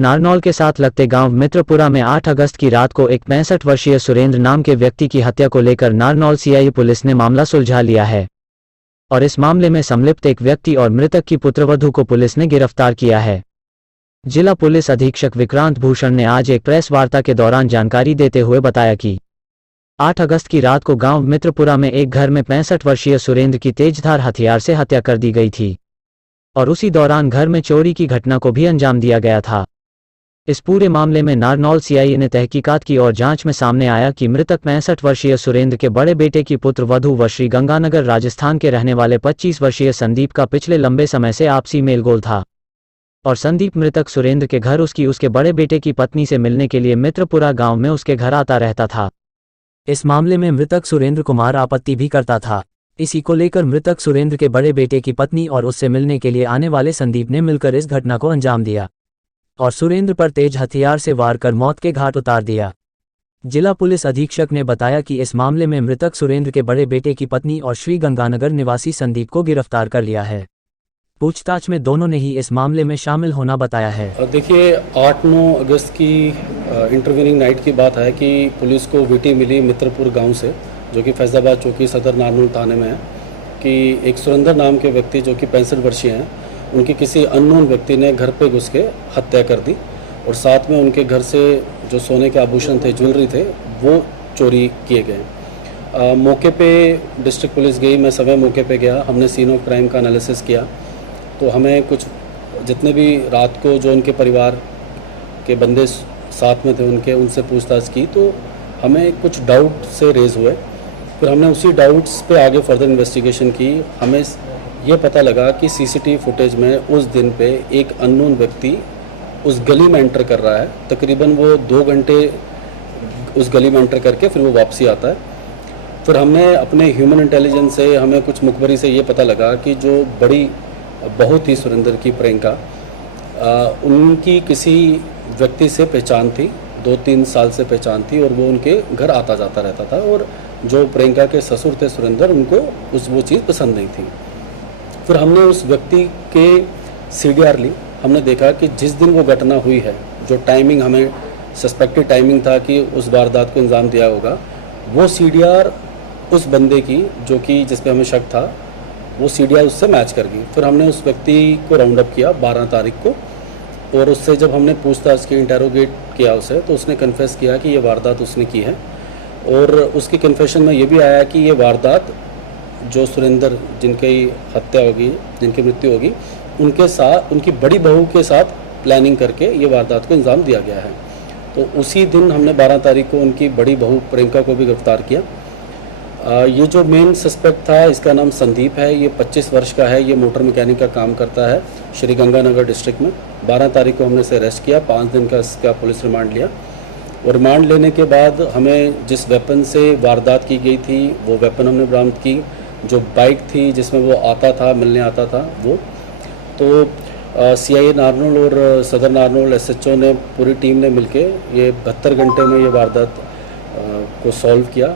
नारनौल के साथ लगते गांव मित्रपुरा में 8 अगस्त की रात को एक 65 वर्षीय सुरेंद्र नाम के व्यक्ति की हत्या को लेकर नारनौल सीआई पुलिस ने मामला सुलझा लिया है और इस मामले में संलिप्त एक व्यक्ति और मृतक की पुत्रवधू को पुलिस ने गिरफ्तार किया है। जिला पुलिस अधीक्षक विक्रांत भूषण ने आज एक प्रेस वार्ता के दौरान जानकारी देते हुए बताया कि 8 अगस्त की रात को गांव मित्रपुरा में एक घर में 65 वर्षीय सुरेंद्र की तेजधार हथियार से हत्या कर दी गई थी और उसी दौरान घर में चोरी की घटना को भी अंजाम दिया गया था। इस पूरे मामले में नारनौल सीआई ने तहकीकात की और जांच में सामने आया कि मृतक 65 वर्षीय सुरेंद्र के बड़े बेटे की पुत्र वधू व श्रीगंगानगर राजस्थान के रहने वाले 25 वर्षीय संदीप का पिछले लंबे समय से आपसी मेलगोल था और संदीप मृतक सुरेंद्र के घर उसके बड़े बेटे की पत्नी से मिलने के लिए मित्रपुरा गांव में उसके घर आता रहता था। इस मामले में मृतक सुरेंद्र कुमार आपत्ति भी करता था। इसी को लेकर मृतक सुरेंद्र के बड़े बेटे की पत्नी और उससे मिलने के लिए आने वाले संदीप ने मिलकर इस घटना को अंजाम दिया और सुरेंद्र पर तेज हथियार से वार कर मौत के घाट उतार दिया। जिला पुलिस अधीक्षक ने बताया कि इस मामले में मृतक सुरेंद्र के बड़े बेटे की पत्नी और श्रीगंगानगर निवासी संदीप को गिरफ्तार कर लिया है। पूछताछ में दोनों ने ही इस मामले में शामिल होना बताया है। देखिए 8-9 अगस्त की इंटरव्यूइंग नाइट की बात है कि पुलिस को वीटी मिली मित्रपुर गांव से, जो कि फैजाबाद चौकी सदर नारनौल थाने में है, कि एक सुरेंद्र नाम के व्यक्ति जो कि 65 वर्षीय हैं, उनकी किसी अननोन व्यक्ति ने घर पे घुस के हत्या कर दी और साथ में उनके घर से जो सोने के आभूषण थे, ज्वेलरी थे, वो चोरी किए गए। मौके पे डिस्ट्रिक्ट पुलिस गई, मैं समय मौके पे गया, हमने सीन ऑफ क्राइम का एनालिसिस किया तो हमें कुछ जितने भी रात को जो उनके परिवार के बंदे साथ में थे उनसे पूछताछ की तो हमें कुछ डाउट से रेज हुए। फिर हमने उसी डाउट्स पे आगे फर्दर इन्वेस्टिगेशन की। हमें ये पता लगा कि सीसीटीवी फुटेज में उस दिन पे एक अननोन व्यक्ति उस गली में एंटर कर रहा है। तकरीबन वो 2 घंटे उस गली में एंटर करके फिर वो वापसी आता है। फिर हमने अपने ह्यूमन इंटेलिजेंस से हमें कुछ मुखबरी से ये पता लगा कि जो बड़ी बहू थी सुरेंद्र की, प्रियंका, उनकी किसी व्यक्ति से पहचान थी, 2-3 साल से पहचान थी और वो उनके घर आता जाता रहता था और जो प्रियंका के ससुर थे सुरेंद्र, उनको वो चीज़ पसंद नहीं थी। फिर हमने उस व्यक्ति के सीडीआर ली। हमने देखा कि जिस दिन वो घटना हुई है, जो टाइमिंग हमें सस्पेक्टेड टाइमिंग था कि उस वारदात को अंजाम दिया होगा, वो सीडीआर उस बंदे की जो कि जिस पे हमें शक था, वो सीडीआर उससे मैच कर गई। फिर हमने उस व्यक्ति को राउंड अप किया 12 तारीख को और उससे जब हमने पूछताछ की, इंटेरोगेट किया उसे, तो उसने कन्फेस किया कि ये वारदात उसने की है और उसकी कन्फेशन में ये भी आया कि ये वारदात जो सुरेंद्र जिनकी हत्या होगी, जिनकी मृत्यु होगी, उनके साथ, उनकी बड़ी बहू के साथ प्लानिंग करके ये वारदात को अंजाम दिया गया है। तो उसी दिन हमने 12 तारीख को उनकी बड़ी बहू प्रियंका को भी गिरफ्तार किया। ये जो मेन सस्पेक्ट था, इसका नाम संदीप है। ये 25 वर्ष का है। ये मोटर मैकेनिक का काम करता है श्रीगंगानगर डिस्ट्रिक्ट में। 12 तारीख को हमने इसे अरेस्ट किया। 5 दिन का इसका पुलिस रिमांड लिया और रिमांड लेने के बाद हमें जिस वेपन से वारदात की गई थी वो वेपन हमने बरामद की। जो बाइक थी जिसमें वो आता था, मिलने आता था, वो तो सीआई नारनौल और सदर नारनौल एसएचओ ने, पूरी टीम ने मिलके ये 72 घंटे में ये वारदात को सॉल्व किया।